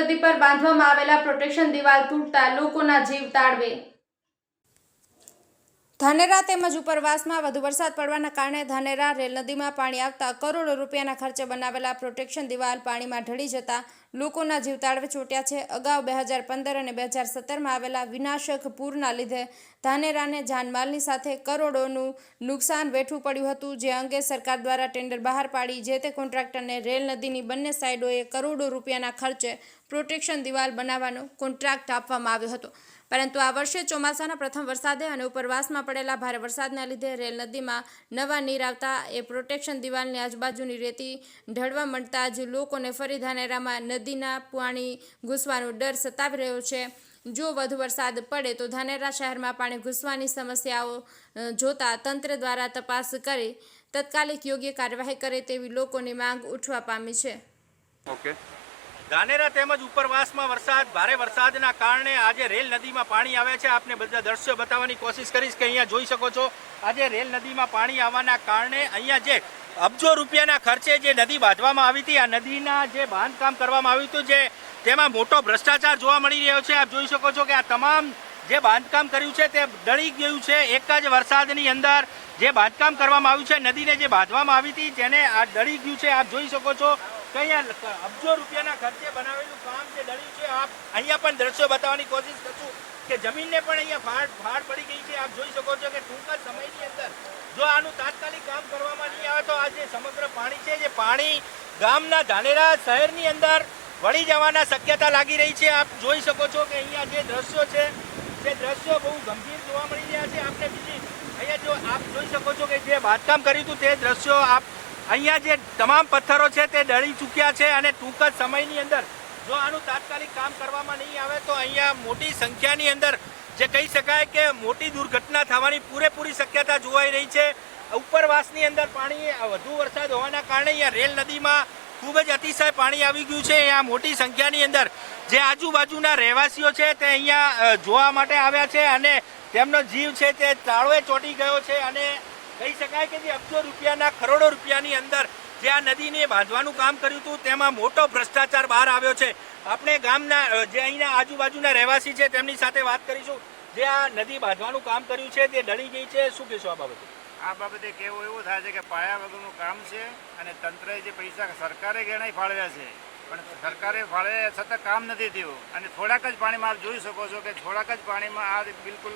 નદી પર બાંધવામાં આવેલા પ્રોટેક્શન દિવાલ તૂટતા લોકોના જીવ તાળવે. ધાનેરા તેમજ ઉપરવાસમાં વધુ વરસાદ પડવાના કારણે ધાનેરા રેલ નદીમાં પાણી આવતા કરોડો રૂપિયાના ખર્ચે બનાવેલા પ્રોટેક્શન દિવાલ પાણીમાં ઢળી જતા લોકોના જીવ તાળવે ચોટ્યા છે. અગાઉ બે હજાર પંદર અને બે હજાર સત્તરમાં આવેલા વિનાશક પૂરના લીધે ધાનેરાને જાનમાલની સાથે કરોડોનું નુકસાન વેઠવું પડ્યું હતું, જે અંગે સરકાર દ્વારા ટેન્ડર બહાર પાડી, જે તે કોન્ટ્રાક્ટરને રેલ નદીની બંને સાઇડોએ કરોડો રૂપિયાના ખર્ચે પ્રોટેક્શન દિવાલ બનાવવાનો કોન્ટ્રાક્ટ આપવામાં આવ્યો હતો. પરંતુ આ વર્ષે ચોમાસાના પ્રથમ વરસાદે અને ઉપરવાસમાં પડેલા ભારે વરસાદના લીધે રેલ નદીમાં નવા નીર આવતા એ પ્રોટેક્શન દિવાલની આજુબાજુની રેતી ઢળવા મળતા જ લોકોને ફરી ધાનેરામાં નદીના પાણી ઘૂસવાનો ડર સતાવી રહ્યો છે. જો વધુ વરસાદ પડે તો ધાનેરા શહેરમાં પાણી ઘૂસવાની સમસ્યાઓ જોતા તંત્ર દ્વારા તપાસ કરી તાત્કાલિક યોગ્ય કાર્યવાહી કરે તેવી લોકોની માંગ ઉઠવા પામી છે. ઓકે ધાનેરા તેમજ ઉપરવાસમાં વરસાદ, ભારે વરસાદના કારણે આજે રેલ નદીમાં પાણી આવે છે. આપને બધા દ્રશ્યો બતાવવાની કોશિશ કરીશ કે અહીંયા જોઈ શકો છો. આજે રેલ નદીમાં પાણી આવવાના કારણે અહીંયા જે અબજો રૂપિયાના ખર્ચે જે નદી બાંધવામાં આવી હતી, આ નદીના જે બાંધકામ કરવામાં આવ્યું હતું, જે તેમાં મોટો ભ્રષ્ટાચાર જોવા મળી રહ્યો છે. આપ જોઈ શકો છો કે આ તમામ જે બાંધકામ કર્યું છે તે દળી ગયું છે. એક જ વરસાદની અંદર જે બાંધકામ કરવામાં આવ્યું છે, નદીને જે બાંધવામાં આવી હતી, જેને આ દળી ગયું છે. આપ જોઈ શકો છો કે અહીંયા અબજો રૂપિયાના ખર્ચે બનાવેલું કામ જે ડળ્યું છે, આપ અહીંયા પણ દ્રશ્યો બતાવવાની કોશિશ કરશું કે જમીનને પણ અહીંયા ફાડ ફાડ પડી ગઈ છે. આપ જોઈ શકો છો કે ટૂંક સમયની અંદર જો આનું તાત્કાલિક કામ કરવામાં નહીં આવે તો આ સમગ્ર પાણી છે, જે પાણી ગામના ધાનેરા શહેરની અંદર વળી જવાના શક્યતા લાગી રહી છે. આપ જોઈ શકો છો કે અહીંયા જે દ્રશ્યો છે તે દ્રશ્યો બહુ ગંભીર જોવા મળી રહ્યા છે. આપને બીજી અહીંયા જો આપ જોઈ શકો છો કે જે બાંધકામ કર્યું હતું તે દ્રશ્યો આપ અહીંયા જે તમામ પથ્થરો છે તે ડળી ચૂક્યા છે અને ટૂંક જ સમયની અંદર જો આનું તાત્કાલિક કામ કરવામાં નહીં આવે તો અહીંયા મોટી સંખ્યાની અંદર જે કહી શકાય કે મોટી દુર્ઘટના થવાની પૂરેપૂરી શક્યતા જોવાઈ રહી છે. ઉપરવાસની અંદર પાણી વધુ વરસાદ હોવાના કારણે અહીંયા રેલ નદીમાં ખૂબ જ અતિશય પાણી આવી ગયું છે. અહીંયા મોટી સંખ્યાની અંદર જે આજુબાજુના રહેવાસીઓ છે તે અહીંયા જોવા માટે આવ્યા છે અને તેમનો જીવ છે તે તાળવે ચોંટી ગયો છે અને કહી શકાય કે જે અબજો રૂપિયાના કરોડો રૂપિયાની અંદર જે આ નદીને બાંધવાનું કામ કર્યું હતું, તેમાં મોટો ભ્રષ્ટાચાર બહાર આવ્યો છે. આપણે ગામના જે અહીંના આજુબાજુના રહેવાસી છે, તેમની સાથે વાત કરીશું. જે આ નદી બાંધવાનું કામ કર્યું છે, તે ડળી ગઈ છે. શું કહેશો આ બાબતે? આ બાબતે કેવું એવું થાય છે કે પાયા વગરનું કામ છે અને તંત્રએ જે પૈસા સરકારે ગણાય ફાળવ્યા છે. પણ સરકારે ફાળવ્યા છતાં કામ નથી થયું. અને થોડાક જ પાણીમાં જોઈ શકો છો કે થોડાક જ પાણીમાં આ બિલકુલ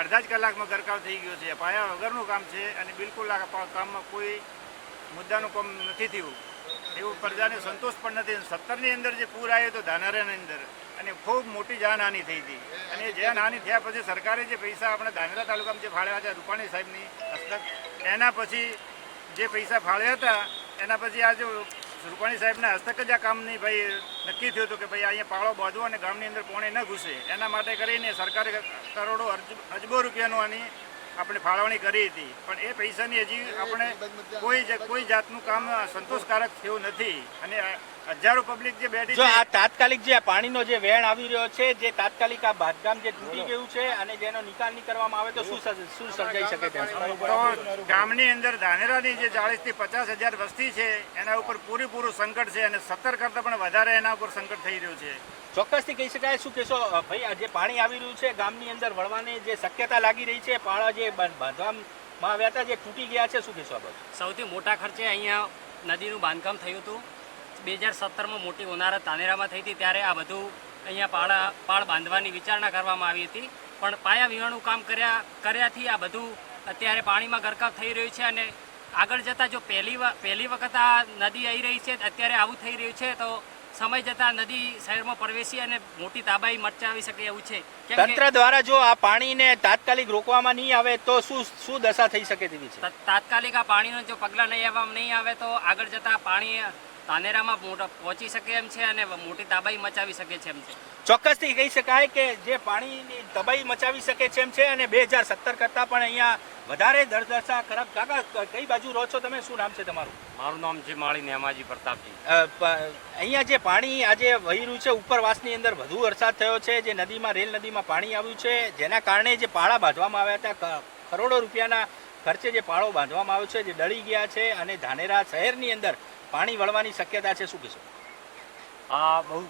અડધા જ કલાકમાં ગરકાવ થઈ ગયો છે. પાયા વગરનું કામ છે અને બિલકુલ આ કામમાં કોઈ મુદ્દાનું કામ નથી થયું. એવું પ્રજાને સંતોષ પણ નથી. સત્તરની અંદર જે પૂર આવ્યો હતો, ધાનારાની અંદર, અને ખૂબ મોટી જાનહાનિ થઈ હતી. અને જાનહાની થયા પછી સરકારે જે પૈસા આપણે ધાનેરા તાલુકામાં જે ફાળવ્યા હતા, રૂપાણી સાહેબની હસ્તક, એના પછી જે પૈસા ફાળવ્યા હતા, એના પછી આ જો રૂપાણી સાહેબના હસ્તક જ આ કામની ભાઈ નક્કી થયું હતું કે ભાઈ અહીંયા પાળો બાંધવો અને ગામની અંદર પોણે ન ઘૂસે. એના માટે કરીને સરકારે કરોડો અજબો રૂપિયાનું આની આપણે ફાળવણી કરી હતી. પણ એ પૈસાની હજી આપણે કોઈ કોઈ જાતનું કામ સંતોષકારક થયું નથી. અને હજારો પબ્લિક જે બેઠી જો છે. આ તાત્કાલિક જે આ પાણીનો જે વેણ આવી રહ્યો છે જે તાત્કાલિક આ બાંધકામ જે તૂટી ગયું છે અને જેનો નિકાલ નહીં કરવામાં આવે તો શું શું સર્જાઈ શકે છે? ગામની અંદર ધાનેરાની જે ચાળીસથી પચાસ હજાર વસ્તી છે એના ઉપર પૂરેપૂરું સંકટ છે અને સત્તર કરતાં પણ વધારે એના ઉપર સંકટ થઈ રહ્યું છે. ચોક્કસથી કહી શકાય શું કહેશો? ભાઈ આ જે પાણી આવી રહ્યું છે ગામની અંદર વળવાની જે શક્યતા લાગી રહી છે પાળા જે બાંધ- બાંધવામાં આવ્યા હતા જે તૂટી ગયા છે શું કહેશો સૌથી મોટા ખર્ચે અહીંયા નદીનું બાંધકામ થયું હતું. બે હજાર સત્તરમાં મોટી ઉનાળા તાનેરામાં થઈ હતી ત્યારે આ બધું અહીંયા પાળા પાળ બાંધવાની વિચારણા કરવામાં આવી હતી. પણ પાયા વિવાણું કામ કર્યા કર્યાથી આ બધું અત્યારે પાણીમાં ગરકાવ થઈ રહ્યું છે અને આગળ જતાં જો પહેલી પહેલી વખત આ નદી આવી રહી છે અત્યારે આવું થઈ રહ્યું છે તો સમય જતાં નદી શહેરમાં પ્રવેશી અને મોટી તાબાઈ મચાવી શકે એવું છે. તંત્ર દ્વારા જો આ પાણીને તાત્કાલિક રોકવામાં નહીં આવે તો શું શું દશા થઈ શકે તેવી છે? તાત્કાલિક આ પાણીનો જો પગલાં નહીં આવવામાં નહીં આવે તો આગળ જતાં પાણી તાનેરામાં મોટા પહોંચી શકે એમ છે અને મોટી તાબાઈ મચાવી શકે છે એમ છે. ચોક્કસથી કહી શકાય કે જે પાણીની તબાહી મચાવી શકે છે એમ છે અને બે હજાર સત્તર કરતાં પણ અહીંયા વધારે દરદશા ખરાબ કાકા કઈ બાજુ રહો છો તમે? શું નામ છે તમારું? મારું નામ છે માળી નેમાજી પ્રતાપજી. અહીંયા જે પાણી આજે વહી રહ્યું છે ઉપરવાસની અંદર વધુ વરસાદ થયો છે જે નદીમાં રેલ નદીમાં પાણી આવ્યું છે જેના કારણે જે પાળા બાંધવામાં આવ્યા હતા કરોડો રૂપિયાના ખર્ચે જે પાળો બાંધવામાં આવ્યો છે જે ડળી ગયા છે અને ધાનેરા શહેરની અંદર પાણી વળવાની શક્યતા છે શું કહેશો? આ બહુ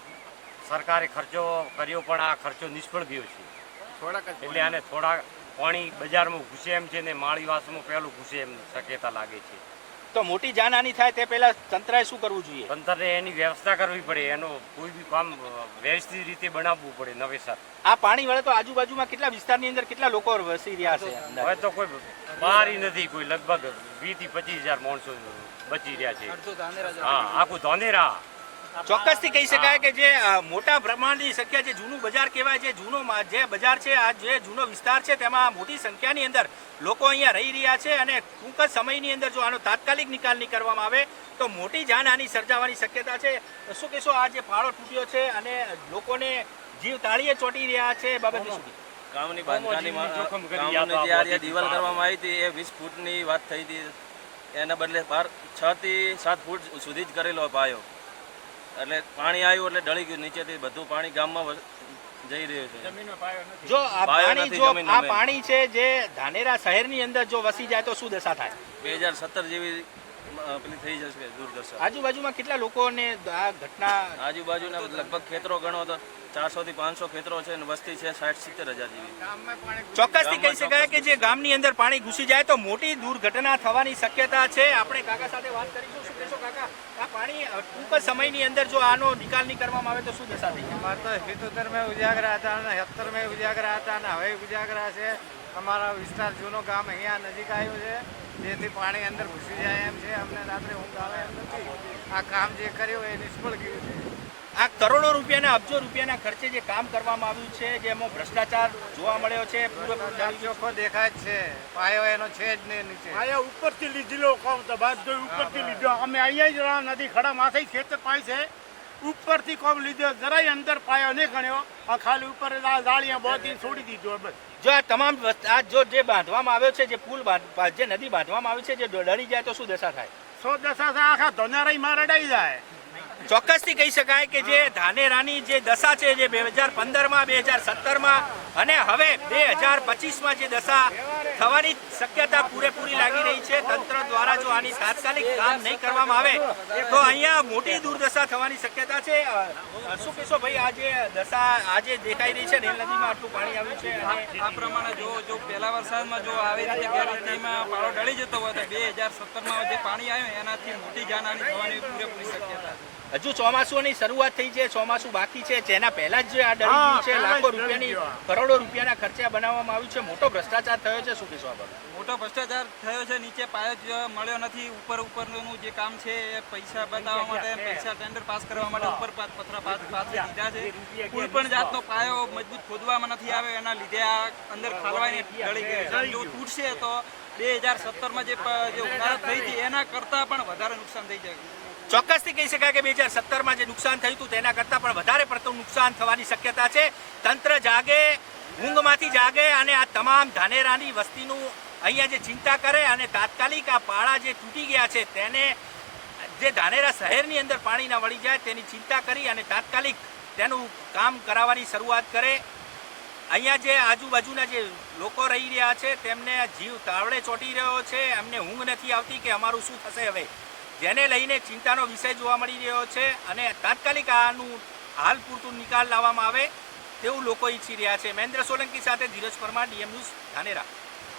સરકારે ખર્ચો કર્યો પણ આ ખર્ચો નિષ્ફળ ગયો છે. થોડાક એટલે આને થોડા પાણી બજારમાં ઘૂસે એમ છે ને માળીવાસમાં પહેલું ઘૂસે એમ શક્યતા લાગે છે. તો મોટી જાનહાની થાય તે પહેલા તંત્રએ શું કરવું જોઈએ? તંત્રને એની વ્યવસ્થા કરવી પડે એનો કોઈ બી કામ વ્યવસ્થિત રીતે બનાવવું પડે નવેસર. આ પાણી વળે તો આજુબાજુમાં કેટલા વિસ્તારની અંદર કેટલા લોકો વસી રહ્યા છે? હવે તો કોઈ બહાર નથી કોઈ લગભગ વીસથી પચીસ હજાર માણસો બચી રહ્યા છે. હા આખું ધોંધેરા ચોક્કસથી કહી શકાય કે જે મોટા પ્રમાણની સંખ્યા જે જૂનું બજાર કહેવાય છે જૂનો જે બજાર છે આ જે જૂનો વિસ્તાર છે તેમાં મોટી સંખ્યાની અંદર લોકો અહીંયા રહી રહ્યા છે અને ટૂંક જ સમયની અંદર જો આનો તાત્કાલિક નિકાલ નહીં કરવામાં આવે તો મોટી જાનહાની સર્જાવાની શક્યતા છે. શું કહેશો આ જે પાળો તૂટ્યો છે અને લોકોને જીવ તાળીએ ચોંટી રહ્યા છે બાબતે શું? ગામની કોમોજીની જોખમ કરી દિવાલ. કરવામાં આવી હતી એ વીસ ફૂટની વાત થઈ હતી. એના બદલે બાર છ થી સાત ફૂટ સુધી જ કરેલો પાયો. એટલે પાણી આવ્યું એટલે ડળી ગયું. નીચેથી બધું પાણી ગામમાં જઈ રહ્યું છે. જો આ પાણી જો જમીન આ પાણી છે જે ધાનેરા શહેરની અંદર જો વસી જાય તો શું દશા થાય? બે હજાર સત્તર જેવી પેલી થઈ જશે દુર્દશા આજુબાજુમાં કેટલા લોકોને આ ઘટના? આજુબાજુના લગભગ ખેતરો ગણો તો ચારસો થી પાંચસો ખેતરો છે અને વસ્તી છે સાઠ સિત્તેર હજાર જેવી. ચોક્કસથી કહી શકાય કે જે ગામની અંદર પાણી ઘૂસી જાય તો મોટી દુર્ઘટના થવાની શક્યતા છે. આપણે કાકા સાથે વાત કરીશું. શું કહેશો કાકા? આ પાણી ટૂંક જ સમયની અંદર જો આનો નિકાલ નહીં કરવામાં આવે તો શું દશા થઈ અમારે તો સિત્તોતેર મેં ઉજાગરા હતા અને સત્તર મેં ઉજાગરા હતા અને હવે ઉજાગરા છે. અમારા વિસ્તાર જૂનો ગામ અહીંયા નજીક આવ્યું છે જેથી પાણી અંદર ઘૂસી જાય એમ છે. અમને રાત્રે ઊંઘ આવે એમ નથી. આ કામ જે કર્યું એ નિષ્ફળ ગયું છે. આ કરોડો રૂપિયાના અબજો રૂપિયાના ખર્ચે જે કામ કરવામાં આવ્યું છે જેમાં ભ્રષ્ટાચાર જોવા મળ્યો છે ચોખ્ખો દેખાય છે. પાયો એનો છે જ નહીં નીચે. પાયો ઉપરથી લીધેલો કહું તો જોઈ ઉપરથી લીધો. અમે અહીંયા જ નદી ખડા માથે જ ખેતર પાય છે. ઉપરથી કોમ લીધો જરાય અંદર પાયો નહીં ગણ્યો. આ ખાલી ઉપર જાળીયા બોધી છોડી દીધો બસ. જો આ તમામ આ જો જે બાંધવામાં આવ્યો છે, જે પુલ જે નદી બાંધવામાં આવી છે, જે ડળી જાય તો શું દશા થાય? સો દશા થાય? આખા ધોનારાઈ માં રડાઈ જાય. ચોક્કસથી કહી શકાય કે જે ધાનેરાની જે દશા છે, જે બે હજાર પંદરમાં, બે હજાર સત્તરમાં અને હવે બે હજાર પચીસમાં જે દશા થવાની શક્યતા પૂરેપૂરી લાગી રહી છે, તંત્ર દ્વારા જો આની તાત્કાલિક કામ નહીં કરવામાં આવે, તો અહીંયા મોટી દુર્દશા થવાની શક્યતા છે. શું કહેશો ભાઈ, આ જે દશા આજે દેખાઈ રહી છે, રેલ નદીમાં આટલું પાણી આવ્યું છે આ પ્રમાણે જો જો પહેલા વરસાદમાં જો આવી રીતે ગેરંટીમાં પાળો ઢળી જતો હોય, તો બે હજાર સત્તરમાં જે પાણી આવ્યું, એનાથી મોટી જાનહાની થવાની પૂરેપૂરી શક્યતા હજુ ચોમાસુની શરૂઆત થઈ છે ચોમાસું બાકી છે જેના પહેલા જ આ ડરી ગયું છે લાખો રૂપિયાની કરોડો રૂપિયાના ખર્ચે બનાવવામાં આવ્યું છે. મોટો ભ્રષ્ટાચાર થયો છે શું કહેશો મોટો ભ્રષ્ટાચાર થયો છે નીચે પાયો જ મળ્યો નથી ઉપર ઉપરનું જે કામ છે એ પૈસા બતાવવા માટે પૈસા ટેન્ડર પાસ કરવા માટે ઉપર પાથ પથરા પાસ પાથરી દીધા છે. કોઈ પણ જાતનો પાયો મજબૂત ખોદવામાં નથી આવ્યો એના લીધે આ અંદર ખાલવાઈને ડળી ગઈ છે. જો તૂટશે તો બે હજાર સત્તરમાં જે પ- થઈ હતી એના કરતાં પણ વધારે નુકસાન થઈ જાય ચોક્કસથી કહી શકાય કે બે હજાર સત્તરમાં જે નુકસાન થયું હતું તેના કરતાં પણ વધારે પડતું નુકસાન થવાની શક્યતા છે. તંત્ર જાગે, ઊંઘમાંથી જાગે અને આ તમામ ધાનેરાની વસ્તીનું અહીંયા જે ચિંતા કરે અને તાત્કાલિક આ પાળા જે તૂટી ગયા છે તેને જે ધાનેરા શહેરની અંદર પાણી ના વળી જાય તેની ચિંતા કરી અને તાત્કાલિક તેનું કામ કરાવવાની શરૂઆત કરે. અહીંયા જે આજુબાજુના જે લોકો રહી રહ્યા છે તેમને જીવ તાવડે ચોંટી રહ્યો છે. એમને ઊંઘ નથી આવતી કે અમારું શું થશે હવે? જેને લઈને ચિંતાનો વિષય જોવા મળી રહ્યો છે અને તાત્કાલિક આનું હાલ પૂરતું નિકાલ લાવવામાં આવે તેવું લોકો ઈચ્છી રહ્યા છે. મહેન્દ્ર સોલંકી સાથે ધીરજ પરમાર, ડીએમ ન્યૂઝ ધાનેરા.